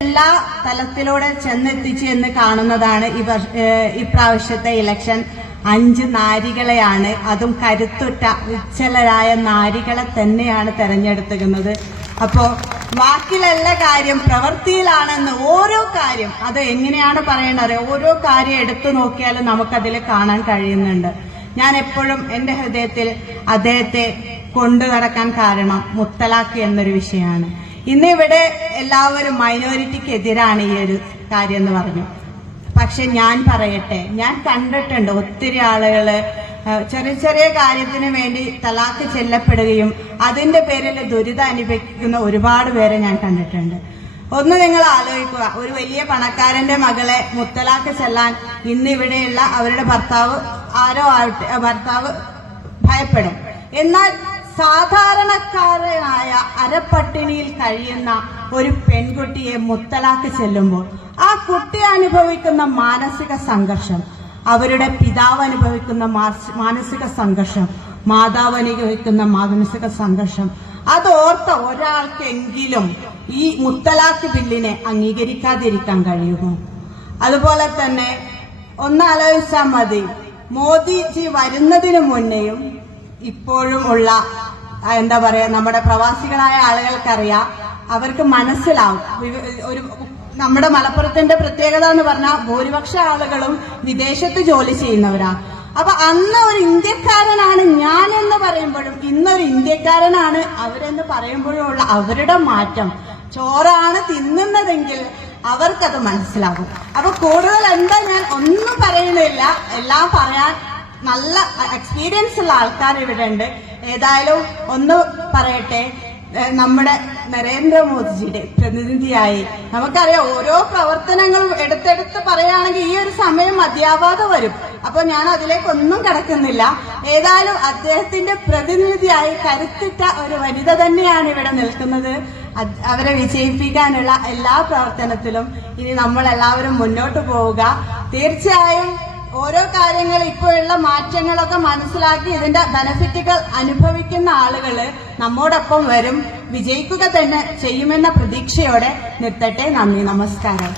എല്ലാ തലത്തിലൂടെ ചെന്നെത്തിച്ചു എന്ന് കാണുന്നതാണ് ഇപ്രാവശ്യത്തെ ഇലക്ഷൻ. 5 നാരികളെയാണ്, അതും കരുത്തുറ്റ വിച്ഛലരായ നാരികളെ തന്നെയാണ് തെരഞ്ഞെടുക്കുന്നത്. അപ്പോ വാക്കിലല്ല കാര്യം, പ്രവൃത്തിയിലാണെന്ന് ഓരോ കാര്യം, അത് എങ്ങനെയാണ് പറയേണ്ടത്, ഓരോ കാര്യം എടുത്തു നോക്കിയാലും നമുക്കതിൽ കാണാൻ കഴിയുന്നുണ്ട്. ഞാൻ എപ്പോഴും എന്റെ ഹൃദയത്തിൽ അദ്ദേഹത്തെ കൊണ്ടു നടക്കാൻ കാരണം മുത്തലാഖ് എന്നൊരു വിഷയമാണ്. ഇന്നിവിടെ എല്ലാവരും മൈനോറിറ്റിക്കെതിരാണ് ഈ ഒരു കാര്യം എന്ന് പറഞ്ഞു. പക്ഷെ ഞാൻ പറയട്ടെ, ഞാൻ കണ്ടിട്ടുണ്ട് ഒത്തിരി ആളുകള് ചെറിയ ചെറിയ കാര്യത്തിന് വേണ്ടി തലാഖ് ചെല്ലപ്പെടുകയും അതിന്റെ പേരിൽ ദുരിതം അനുഭവിക്കുന്ന ഒരുപാട് പേരെ ഞാൻ കണ്ടിട്ടുണ്ട്. ഒന്ന് നിങ്ങൾ ആലോചിക്കുക, ഒരു വലിയ പണക്കാരന്റെ മകളെ മുത്തലാഖ് ചെല്ലാൻ ഇന്നിവിടെയുള്ള അവരുടെ ഭർത്താവ് ഭയപ്പെടും. എന്നാൽ സാധാരണക്കാരനായ അരപ്പട്ടിണിയിൽ കഴിയുന്ന ഒരു പെൺകുട്ടിയെ മുത്തലാഖ് ചെല്ലുമ്പോൾ ആ കുട്ടി അനുഭവിക്കുന്ന മാനസിക സംഘർഷം, അവരുടെ പിതാവ് അനുഭവിക്കുന്ന മാനസിക സംഘർഷം, മാതാവ് അനുഭവിക്കുന്ന മാനസിക സംഘർഷം, അതോർത്ത ഒരാൾക്കെങ്കിലും ഈ മുത്തലാഖ് ബില്ലിനെ അംഗീകരിക്കാതിരിക്കാൻ കഴിയുമോ? അതുപോലെ തന്നെ ഒന്നാലോചിച്ചാൽ മതി, മോദിജി വരുന്നതിന് മുന്നേയും ഇപ്പോഴും ഉള്ള എന്താ പറയാ, നമ്മുടെ പ്രവാസികളായ ആളുകൾക്കറിയാം, അവർക്ക് മനസ്സിലാവും. ഒരു നമ്മുടെ മലപ്പുറത്തിന്റെ പ്രത്യേകത എന്ന് പറഞ്ഞാൽ ഭൂരിപക്ഷ ആളുകളും വിദേശത്ത് ജോലി ചെയ്യുന്നവരാ. അപ്പൊ അന്ന് ഒരു ഇന്ത്യക്കാരനാണ് ഞാൻ എന്ന് പറയുമ്പോഴും ഇന്നൊരു ഇന്ത്യക്കാരനാണ് അവരെന്ന് പറയുമ്പോഴും ഉള്ള അവരുടെ മാറ്റം, ചോറാണ് തിന്നുന്നതെങ്കിൽ അവർക്കത് മനസ്സിലാകും. അപ്പൊ കൂടുതൽ എന്താ ഞാൻ ഒന്നും പറയുന്നില്ല, എല്ലാം പറയാൻ നല്ല എക്സ്പീരിയൻസ് ഉള്ള ആൾക്കാർ ഇവിടെ ഉണ്ട്. ഏതായാലും ഒന്ന് പറയട്ടെ, നമ്മുടെ നരേന്ദ്രമോദിജിയുടെ പ്രതിനിധിയായി നമുക്കറിയാം, ഓരോ പ്രവർത്തനങ്ങളും എടുത്തെടുത്ത് പറയുകയാണെങ്കിൽ ഈ ഒരു സമയം മതിയാവാതെ വരും. അപ്പൊ ഞാൻ അതിലേക്കൊന്നും കടക്കുന്നില്ല. ഏതായാലും അദ്ദേഹത്തിന്റെ പ്രതിനിധിയായി കരുത്തിട്ട ഒരു വനിത തന്നെയാണ് ഇവിടെ നിൽക്കുന്നത്. അവരെ വിജയിപ്പിക്കാനുള്ള എല്ലാ പ്രവർത്തനത്തിലും ഇനി നമ്മൾ എല്ലാവരും മുന്നോട്ട് പോവുക. തീർച്ചയായും ഓരോ കാര്യങ്ങൾ ഇപ്പോഴുള്ള മാറ്റങ്ങളൊക്കെ മനസ്സിലാക്കി ഇതിന്റെ ബെനഫിറ്റുകൾ അനുഭവിക്കുന്ന ആളുകള് നമ്മോടൊപ്പം വരും, വിജയിക്കുക തന്നെ ചെയ്യുമെന്ന പ്രതീക്ഷയോടെ നിർത്തട്ടെ. നന്ദി, നമസ്കാരം.